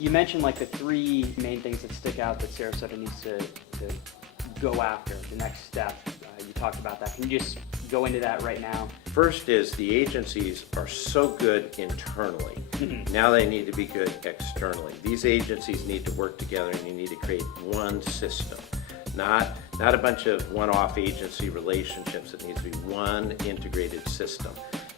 You mentioned like the three main things that stick out that Sarasota needs to go after, the next step. You talked about that. Can you just go into that right now? First is the agencies are so good internally. Now they need to be good externally. These agencies need to work together, and you need to create one system. Not a bunch of one-off agency relationships. It needs to be one integrated system.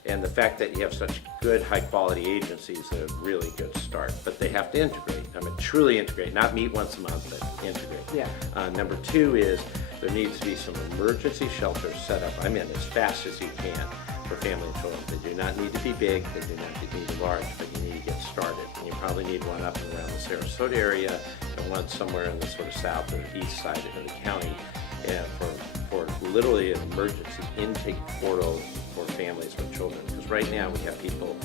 And the fact that you have such good, high-quality agencies is a really good start. But they have to integrate. I mean, truly integrate, not meet once a month, but integrate. Yeah. Number two is there needs to be some emergency shelters set up, as fast as you can for family and children. They do not need to be big, they do not need to be large, but you need to get started. And you probably need one up and around the Sarasota area and one somewhere in the sort of south or east side of the county for literally an emergency intake portal for families with children. Because right now we have people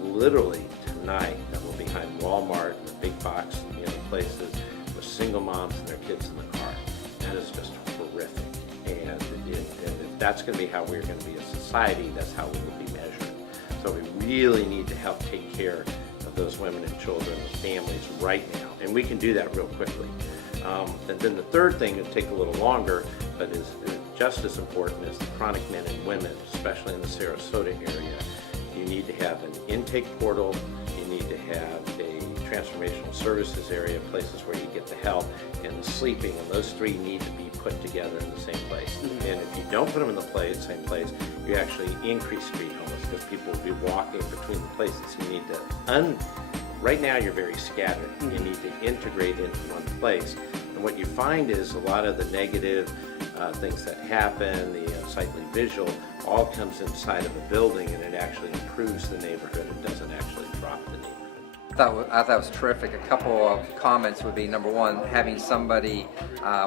literally tonight that will be behind Walmart and the big box places with single moms and their kids in the car. That is just horrific. And if that's going to be how we're going to be a society, that's how we will be measured. So we really need to help take care of those women and children and families right now. And we can do that real quickly. And then the third thing will take a little longer, but is just as important, is the chronic men and women, especially in the Sarasota area. You need to have an intake portal, you need to have a transformational services area, places where you get the help, and the sleeping, and those three need to be put together in the same place. And if you don't put them in the same place, you actually increase street homeless because people will be walking between the places. You need to, right now you're very scattered. You need to integrate into one place. And what you find is a lot of the negative things that happen, the unsightly visual, all comes inside of a building, and it actually improves the neighborhood. It doesn't actually drop the neighborhood. I thought it was terrific. A couple of comments would be, number one, having somebody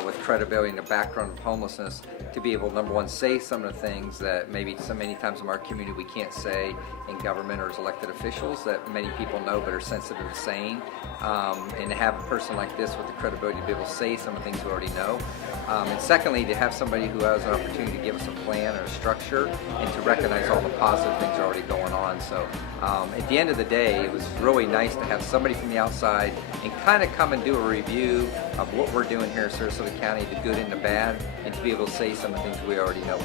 with credibility and a background of homelessness to be able, number one, say some of the things that maybe so many times in our community we can't say in government or as elected officials that many people know but are sensitive to saying. And to have a person like this with the credibility to be able to say some of the things we already know. And secondly, to have somebody who has an opportunity to give us a plan or a structure and to recognize all the positive things already going on. So at the end of the day, it was really nice to have somebody from the outside and kind of come and do a review of what we're doing here in Sarasota County, the good and the bad, and to be able to say some of the things we already know.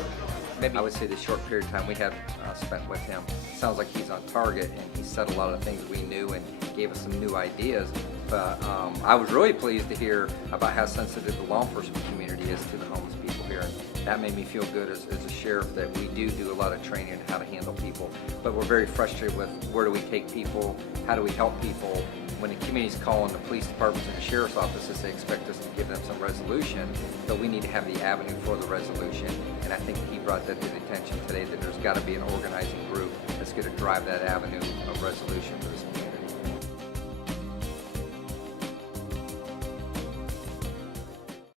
Maybe I would say the short period of time we have spent with him, sounds like he's on target, and he said a lot of things we knew and gave us some new ideas. But I was really pleased to hear about how sensitive the law enforcement community is to the homeless people here. And that made me feel good as a sheriff that we do a lot of training on how to handle people. But we're very frustrated with where do we take people, how do we help people. When the community's calling the police departments and the sheriff's offices, they expect us to give them some resolution, but we need to have the avenue for the resolution. And I think he brought that to the attention today that there's got to be an organizing group that's going to drive that avenue of resolution for the